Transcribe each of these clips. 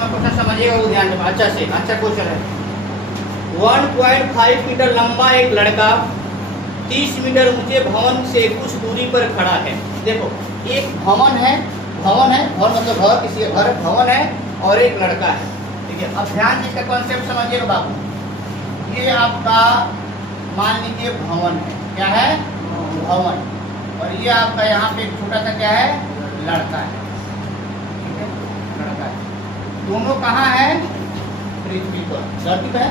Number question समझिएगा, वो ध्यान रखना अच्छा से। अच्छा क्वेश्चन है। 1.5 मीटर लंबा एक लड़का 30 मीटर ऊंचे भवन से कुछ दूरी पर खड़ा है। देखो एक भवन है, भवन मतलब घर, किसी का घर भवन है और एक लड़का है, ठीक है। अब ध्यान से इसका कॉन्सेप्ट समझिएगा बाबू। ये आपका मान लीजिए भवन है, क्या है भवन, और ये आपका यहाँ पे एक छोटा सा क्या है लड़का है, ठीक है लड़का है। दोनों कहाँ है पृथ्वी पर, धरती पर है।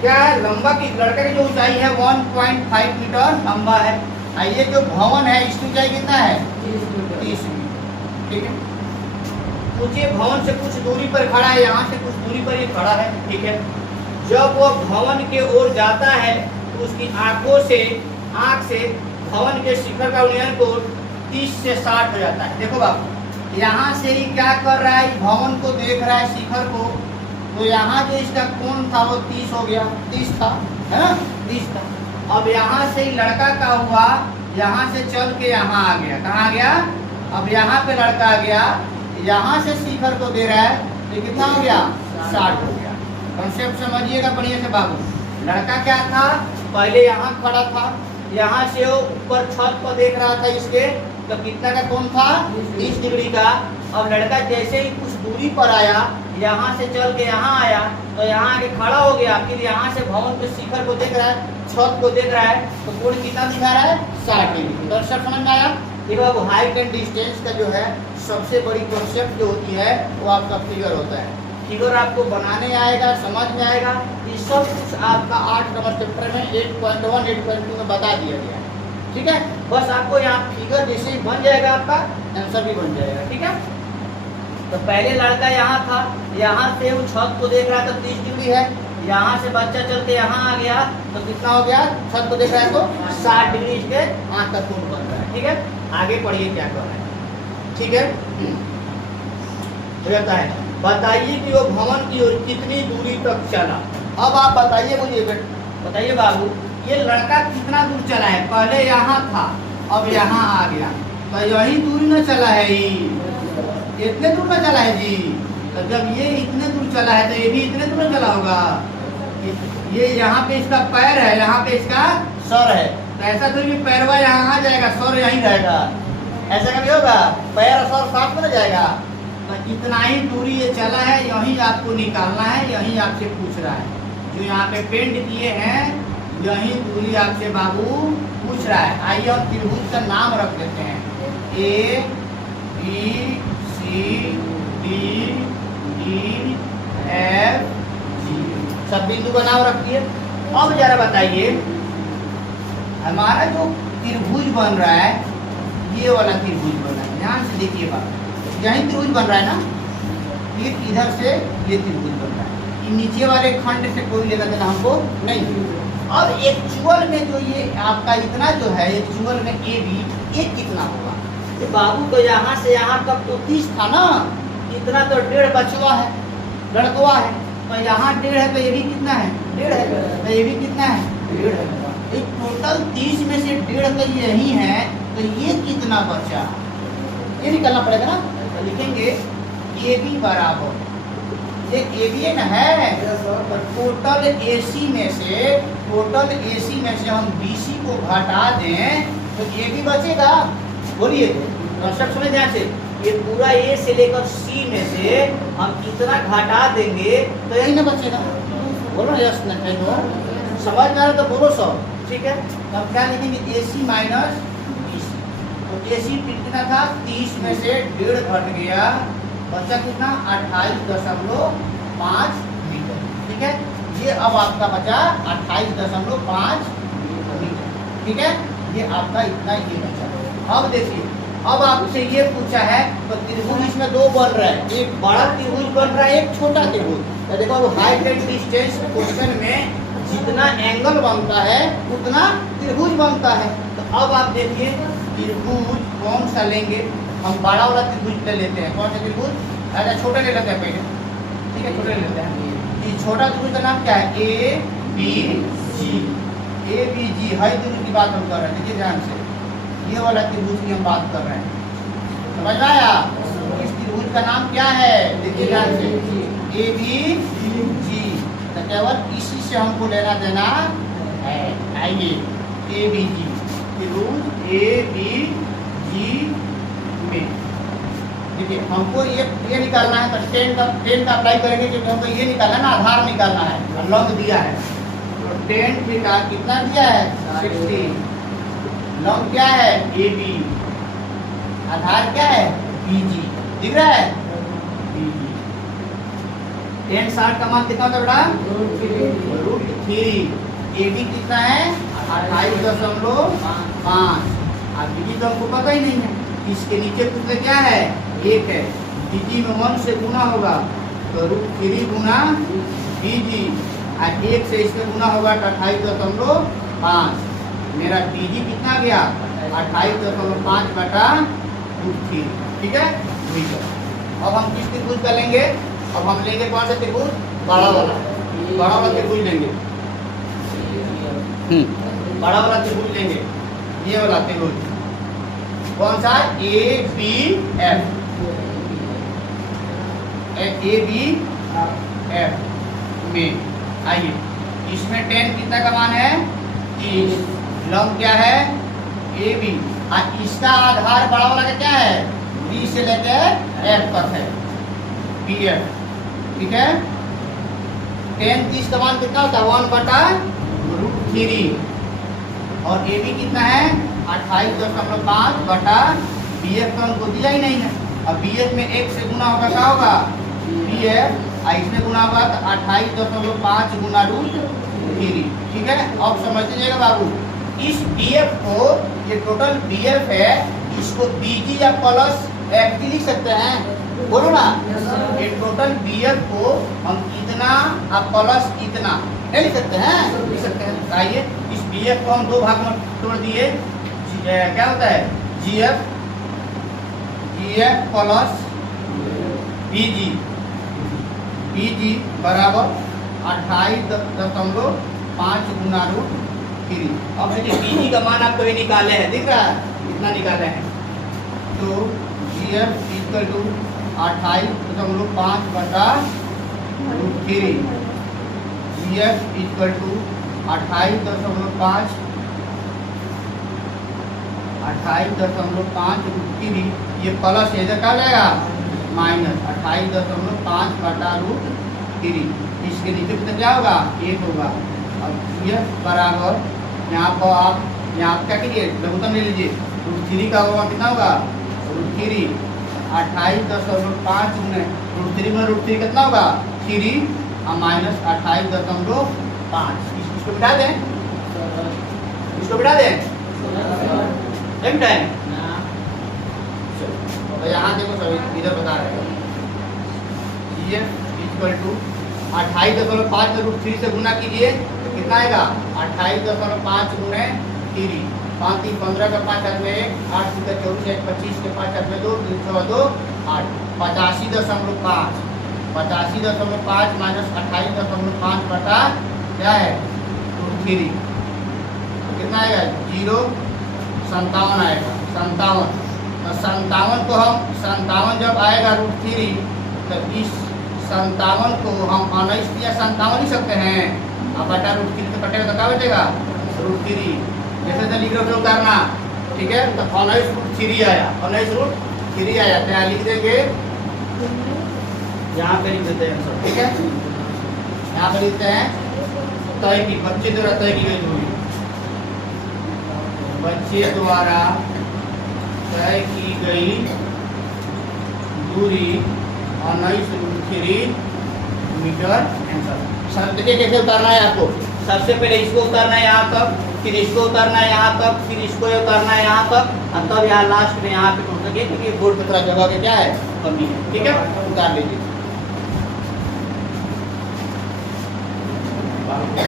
क्या है लंबा की लड़के की जो ऊंचाई है 1.5 मीटर लंबा है। ये जो भवन है इसकी ऊंचाई कितना है 30 मीटर, ठीक है। ऊंचे भवन से कुछ दूरी पर खड़ा है, यहाँ से कुछ दूरी पर ये खड़ा है, ठीक है। जब वह भवन के ओर जाता है तो उसकी आंख से भवन के शिखर का उन्नयन कोण 30 से 60 हो जाता है। देखो बाबू यहाँ से ही क्या कर रहा है, भवन को देख रहा है शिखर को, तो यहाँ जो इसका कोण था वो 30 हो गया, 30 था है ना, 30 था। अब यहाँ से ही लड़का का हुआ, यहाँ से चल के यहाँ आ गया, कहाँ आ गया, अब यहाँ पे लड़का आ गया, यहाँ से शिखर को दे रहा है तो कितना हो गया 60 हो गया। कॉन्सेप्ट समझिएगा बढ़िया से बाबू। लड़का क्या था, पहले यहाँ खड़ा था, यहाँ से वो ऊपर छत पर देख रहा था इसके, तो कितना का कोण था 30 डिग्री का। अब लड़का जैसे ही कुछ दूरी पर आया, यहाँ से चल के यहाँ आया, तो यहाँ आके खड़ा हो गया, फिर यहाँ से भवन के शिखर को देख रहा है, छत को देख रहा है, तो कोण कितना दिखा रहा है 60 डिग्री। तो सब समझ में आया। देखो अब हाइट एंड डिस्टेंस का जो है सबसे बड़ी कॉन्सेप्ट जो होती है वो आपका फिगर होता है। फिगर आपको बनाने आएगा, समझ में आएगा, ये सब कुछ आपका 8 नंबर चैप्टर में 8.1 8.2 में बता दिया गया है, ठीक है। बस आपको यहाँ फिगर जैसे ही बन जाएगा आपका आंसर भी बन जाएगा, ठीक है। तो पहले लड़का यहाँ था, यहाँ से वो छत को देख रहा था 30 डिग्री है, यहाँ से बच्चा चल के यहाँ आ गया तो कितना हो गया, छत को देख रहा है तो 60 डिग्री इसके आँख का कोण बन रहा है, ठीक है। आगे पढ़िए क्या कर रहा है, ठीक है। रहता है बताइए कि वो भवन की ओर कितनी दूरी तक चला। अब आप बताइए मुझे, बताइए बाबू ये लड़का कितना दूर चला है, पहले यहाँ था अब यहाँ आ गया, तो यही दूरी न चला है, इतने दूर न चला है जी। तो जब ये इतने दूर चला है तो ये भी इतने दूर न चला होगा। ये यहाँ पे इसका पैर है, यहाँ पे इसका सर है, तो ऐसा तो भी पैरवा यहाँ आ जाएगा, सर यहीं रहेगा, ऐसा कभी होगा, पैर और सर साथ में न जाएगा। तो इतना ही दूरी ये चला है, यही आपको निकालना है, यही आपसे पूछ रहा है। जो यहाँ पे पेंट किए हैं यही दूरी आपसे बाबू पूछ रहा है। आइए हम त्रिभुज का नाम रख देते हैं, A B C D E F G, सब बिंदु का नाम रखिए। अब जरा बताइए हमारा जो त्रिभुज बन रहा है, ये वाला त्रिभुज बन रहा है, ध्यान से देखिए बात, यही त्रिभुज बन रहा है ना, फिर इधर से ये त्रिभुज बन रहा है, नीचे वाले खंड से कोई लेना देना हमको नहीं। अब एक्चुअल में जो ये आपका इतना जो है एक्चुअल में ए बी, ये कितना होगा, तो बाबू तो यहाँ से यहाँ तक तो 30 था ना, इतना तो 1.5 बचवा है, लड़कवा है, तो यहाँ 1.5 है, तो ये भी कितना है 1.5 है, तो ये भी कितना है 1.5 है। एक टोटल 30 में से 1.5 का यही है, तो ये कितना बचा, ये निकालना पड़ेगा ना। तो लिखेंगे ए बी बराबर, ये ए बी है ना है, टोटल ए सी में से हम बी सी को घटा दें तो ए बी बचेगा। बोलिए कॉन्सेप्ट समझ ध्यान से, ये पूरा ए से लेकर सी में से हम कितना घटा देंगे तो यही ना बचेगा। बोलो यस ना, समझ में आ रहा तो बोलो सब, ठीक है। तो हम क्या लिखेंगे ए सी माइनस बी सी, तो ए सी कितना था 30 में से 1.5 घट गया, बचा कितना 28.5 मीटर, ठीक है। ये अब आपका बचा 28.5 मीटर, ठीक है। ये आपका इतना ये बचा। अब देखिए अब आपसे ये पूछा है तो त्रिभुज इसमें 2 बन रहा है, एक बड़ा त्रिभुज बन रहा है, एक छोटा त्रिभुज। तो देखो अब हाइट एंड डिस्टेंस क्वेश्चन में जितना एंगल बनता है उतना त्रिभुज बनता है। तो अब आप देखिए त्रिभुज कौन सा लेंगे, हम बड़ा वाला त्रिभुज ले लेते हैं। कौन सा त्रिभुज, अच्छा छोटा ले लेते हैं पहले, ठीक है छोटे ले लेते हैं। ये छोटा त्रिभुज का नाम क्या है A B G, A B G हाई त्रिभुज की बात हम कर रहे हैं, देखिए ध्यान से, ये वाला त्रिभुज की हम बात कर रहे हैं, समझ में आया। इस त्रिभुज का नाम क्या है? देखिए ध्यान से, ए बी जी। तो केवल इसी से हमको लेना देना है। आइए, ए बी जी, त्रिभुज ए बी जी में देखिए हमको ये निकालना है। तो टेन का अप्लाई करेंगे क्योंकि हमको ये निकालना है ना, आधार निकालना है। और लंब दिया है तो टेन थीटा कितना दिया है? 60। लंब क्या है? A B. आधार क्या है? बी जी। दिख रहा है? बी जी। टेन 60 का मान कितना होता है बेटा? √3। ए बी कितना है? 28.5। अब बी जी तो हमको पता ही नहीं है। इसके नीचे कुछ क्या है? 1 है। बी जी में 1 से गुना होगा तो √3 गुना बी जी, और 1 से इसमें गुना होगा तो 28.5। मेरा बी जी कितना गया? 28.5 बटा √3। ठीक है। अब हम किस त्रिभुज का लेंगे? अब हम लेंगे कौन सा त्रिभुज? बड़ा वाला त्रिभुज लेंगे। बड़ा वाला त्रिभुज लेंगे, ये वाला त्रिभुज कौन सा? A B F. A B F में आइए, इसमें 10 कितना का मान है? 30। लंब क्या है? A B. और इसका आधार बड़ा वाला का क्या है? बी से लेके एफ तक है, बी एफ। ठीक है। 10 30 का मान कितना होता है? 1 बटा √3। और ए बी कितना है? 28.5 बटा बी एफ का हमको दिया ही नहीं है। अब बी एफ में 1 से गुना होगा, क्या होगा? B F. और इसमें गुना होगा तो 28.5 गुना √3। ठीक है। अब समझ लीजिएगा बाबू, इस बी एफ को, ये टोटल बी एफ है, इसको बी जी या प्लस एफ जी लिख सकते हैं। बोलो ना, ये टोटल बी एफ को हम इतना और प्लस इतना नहीं लिख सकते हैं? लिख सकते हैं। आइए, इस बी एफ को हम दो भाग में तोड़ दिए। क्या होता है? जी एफ प्लस बी जी बराबर 28.5 गुना √3। अब देखिए बी जी का मान आपको ये निकाले हैं, दिख रहा है? कितना निकाले हैं? तो जी एफ इक्वल टू 28.5 बटा √3। जी एफ इक्वल टू 28.5 √3। ये प्लस इधर क्या जाएगा? माइनस 28.5 बटा √3। इसके नीचे कितना क्या होगा? 1 होगा। अब ये बराबर यहाँ पर आप क्या कीजिए? लघुत्तम ले लीजिए। √3 का होगा कितना होगा? √3 28.5 में √3 में √3 कितना होगा? 3 और माइनस 28.5। इसको बिठा दें, इसको बिठा दें। तो यहाँ देखो सभी इधर बता रहे हैं, ये इक्वल टू 28.5 में √3 से गुना कीजिए तो कितना आएगा? 28.5 गुने 3। 5 3 15 का 5 हाथ में 1, 8 3 का 24, 1 25 के 5 हाथ में 2, 3 6 2 8। 85.5 85.5 माइनस 28.5 बटा क्या है? √3। तो कितना आएगा? 0 57 आएगा। 57 और 57 को हम 57 जब आएगा √3 तो इस 57 को हम 19 या 57 लिख सकते हैं। अब बटा √3 से कटेगा तो क्या बचेगा? √3। जैसे तो लिख रहे हो उतारना, ठीक है? तो 19√3 आया, 19√3 आया। तो यहाँ लिख देंगे, यहाँ पे लिख देते हैं सब। ठीक है, यहाँ पे लिखते हैं तय की, बच्चे द्वारा तय की गई दूरी, बच्चे द्वारा तय की गई दूरी 19√3 मीटर आंसर। सर देखिए कैसे उतारना है आपको। सबसे पहले इसको उतारना है यहाँ तक, फिर इसको उतारना है यहाँ तक, फिर इसको उतारना है यहाँ तक, और तब यहाँ लास्ट में यहाँ पे टूट सके, क्योंकि बोर्ड पे थोड़ा जगह के क्या है? कमी है। ठीक है, उतार लीजिए।